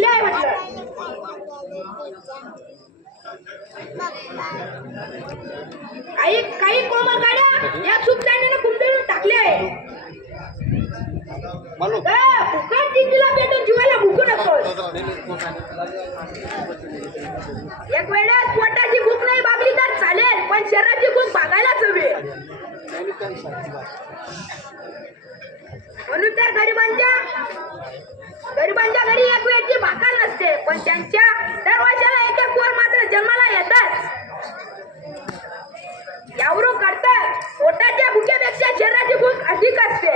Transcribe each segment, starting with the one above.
टाकली आहे म्हटलं. काही काही कोमल गाड्या या सुपदाण्याने कुंपीवर टाकली आहे. फुकट तिला भेटून जीवाला भुकू नको. एक वेळेस पोटाची भूक नाही भागली तर चालेल, पण शरीराची भूक भागायलाच हवी. म्हणून तर गरिबांच्या घरी एक वेळची भाकर नसते, पण त्यांच्या दर वर्षाला एक एक पोर मात्र जन्माला येतात. यावरून कळतं पोटाच्या भुकेपेक्षा शरीराची भूक अधिक असते.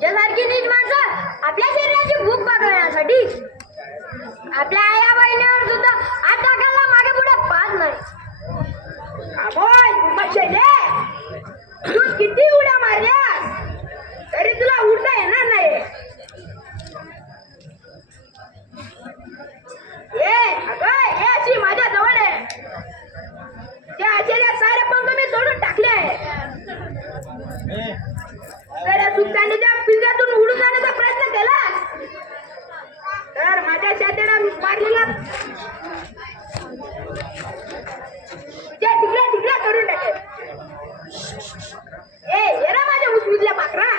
ज्यासारखी नीट माणसं आपल्या शरीराची भूक भागवण्यासाठी आपल्या आया बहिणीवर सुद्धा हात टाकायला मागे पुढे पाहत नाही. तू किती उड्या मारल्या तरी तुला उडता येणार नाही. अगं अशी माझ्या जवळ आहे. त्या आश्चर्यात सारे पंख मी तोडून टाकले आहे. तर या सुपदाण्याच्या पिंजऱ्यातून उडून जाण्याचा प्रयत्न केला तर माझ्या शेताला मारलेला टिकल्या करून टाकेल. ये ना माझ्या उचमुचल्या पाखरा.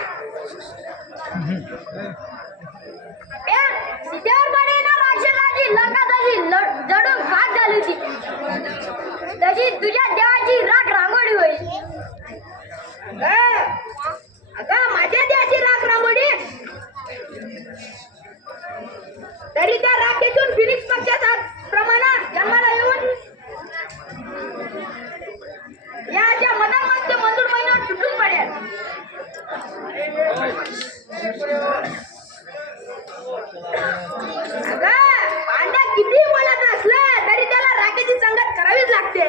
तिच्यावर पडेना राक्षसाची लंका तशी जडून खाक झाली होती, तशी तुझ्या देवाची राख रांगोळी होईल. अगं माझ्या देवाची राख रांगोळी तरी त्या राखेतून फिनिक्स पक्षाचा प्रमाणे जन्माला येऊन याच्या मधामध्ये मजूर महिना तुटून पडेल. अगं पांड्या किती बोलत असलं तरी त्याला राखेची संगत करावीच लागते.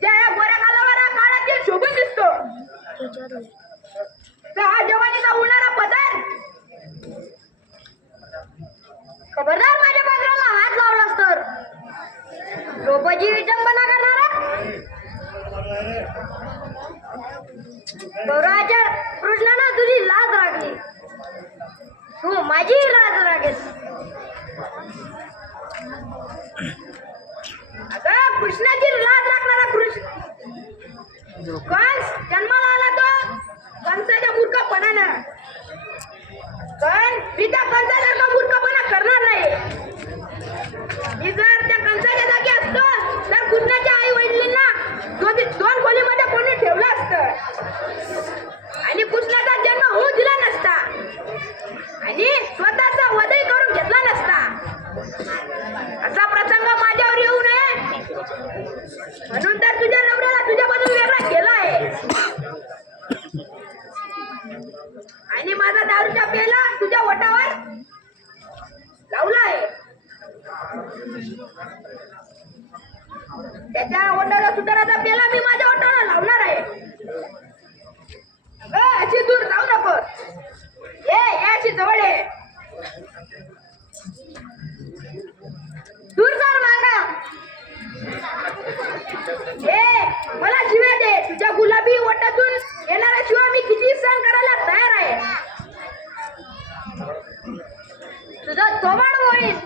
त्या गोऱ्या कालावाला काळातील शोभून दिसतो. हा जवानीचा उडणारा पदर. खबरदार माझ्या पात्राला हात लावलास तर लोपाची विटंबना करणारा. गौरवाच्या कृष्णानं तुझी लाज राखली, तू माझी लाज राखेल. अगं कृष्णाची लाज राखणारा कृष्ण कंस जन्माला आला तो कंसाच्या मूर्खपणानं. पण मी त्या कंसासारखा मूर्खपणा करणार नाही. मी जर त्या कंसाच्या जागी असतो तर कृष्णाच्या आई वडिलांना दोन खोलीमध्ये कोणी ठेवलं असतं आणि कृष्णाचा जन्म होऊ दिला नसता आणि स्वतःचा वधही करून घेतला नसता. असा प्रसंग माझ्यावर येऊ नये म्हणून तर तुझ्या नवऱ्याला तुझ्यापासून वेगळा केला आहे आणि माझा दारूच्या पेला तुझ्या ओठावर लावला आहे. त्याच्या ओठाला सुधाराचा पेला मी माझ्या ओठाला लावणार आहे. अशी दूर जाऊ नको. अशी जवळ आहे. दूर कर मागा. मला शिव्या दे. तुझ्या गुलाबी ओठातून येणाऱ्या शिवाय मी किती सहन करायला तयार आहे. तुझा थोबाड होईल.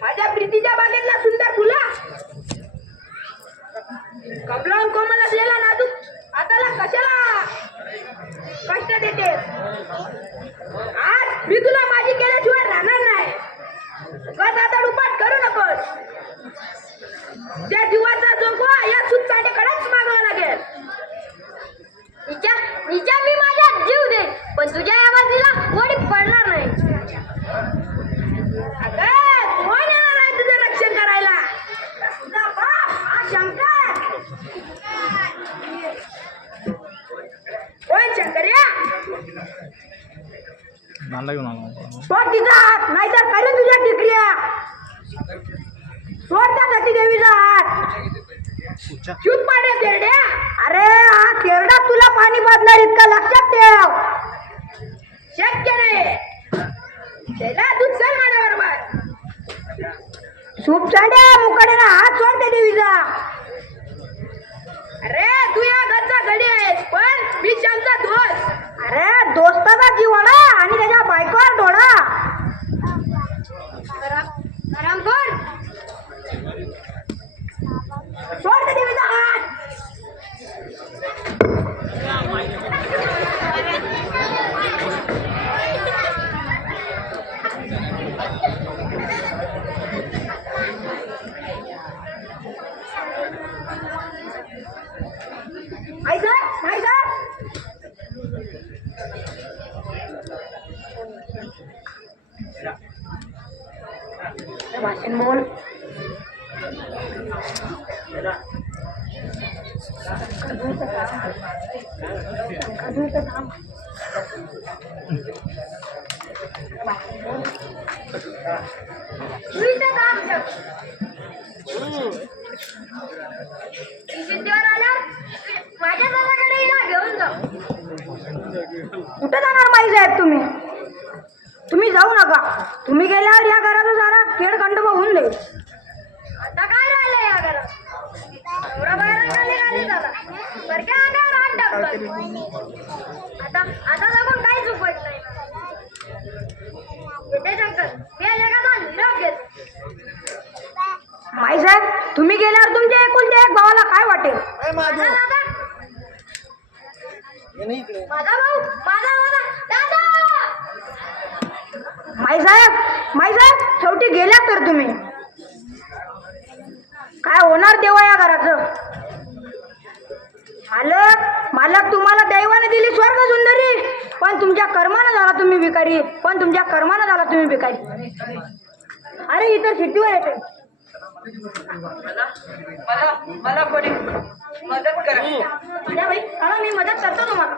माझ्या प्रीतीच्या बागेतला सुंदर फुला कमलावून कोमल असलेला नाजूक हाताला कशाला कष्ट देते. आज मी तुला माझी केल्याशिवाय राहणार नाही. गज आता उपाट करू नकोस. त्या जीवाचा जोगवा या सुपदाण्याकडेच मागावा लागेल. हिच्या मी माझा जीव देईन पण तुझ्या या बाजूला कोणी पडणार नाही. अगं कोण येणार आहे तुझं रक्षण करायला? तुझा बाप हा शंकर. कोण शंकर्या? तो तिचा हात नाहीतर करीन तुझ्या टिकऱ्या. सोड त्या सती देवीचा हात. चूप पाडे तेरड्या. अरे हा तेरडा तुला पाणी पाजणार इतका लक्षात ठेव. शक्य नाही. त्याला तू चल माझ्या बरोबर. सुपसाड्या मुकाड्याला हात सोड त्या देवीचा. अरे तू या घरचा घडी आहेस पण मी श्यामचा दोस्त. अरे बोल. सिद्धीवर आल्यावर माझ्या दादाकडे हिला घेऊन जाऊ. कुठे जाणार माई साहेब तुम्ही? तुम्ही जाऊ नका. तुम्ही गेल्यावर या घराचा सारा खेळखंडोबा होऊन जाईल. आता काय राहिलं या घरात? एवढा बाहेर खाली झाला. बरक्या अंगावर हात टाकतात. आता लागून काहीच उपयोग नाही. येते शंकर मी जगाचा निरोप घेतो. माई साहेब तुम्ही गेल्यावर तुमच्या एकुलत्या एक भावाला काय वाटेल? माझा भाऊ माझा दादा. माई साहेब शेवटी गेल्या तर तुम्ही काय होणार तेव्हा या घराचं? मालक तुम्हाला दैवाने दिली स्वर्ग सुंदरी, पण तुमच्या कर्मानं झाला तुम्ही भिकारी. अरे इतर सिद्धीवर येते. मला कोणी मदत करा. भाई चला मी मदत करतो तुम्हाला.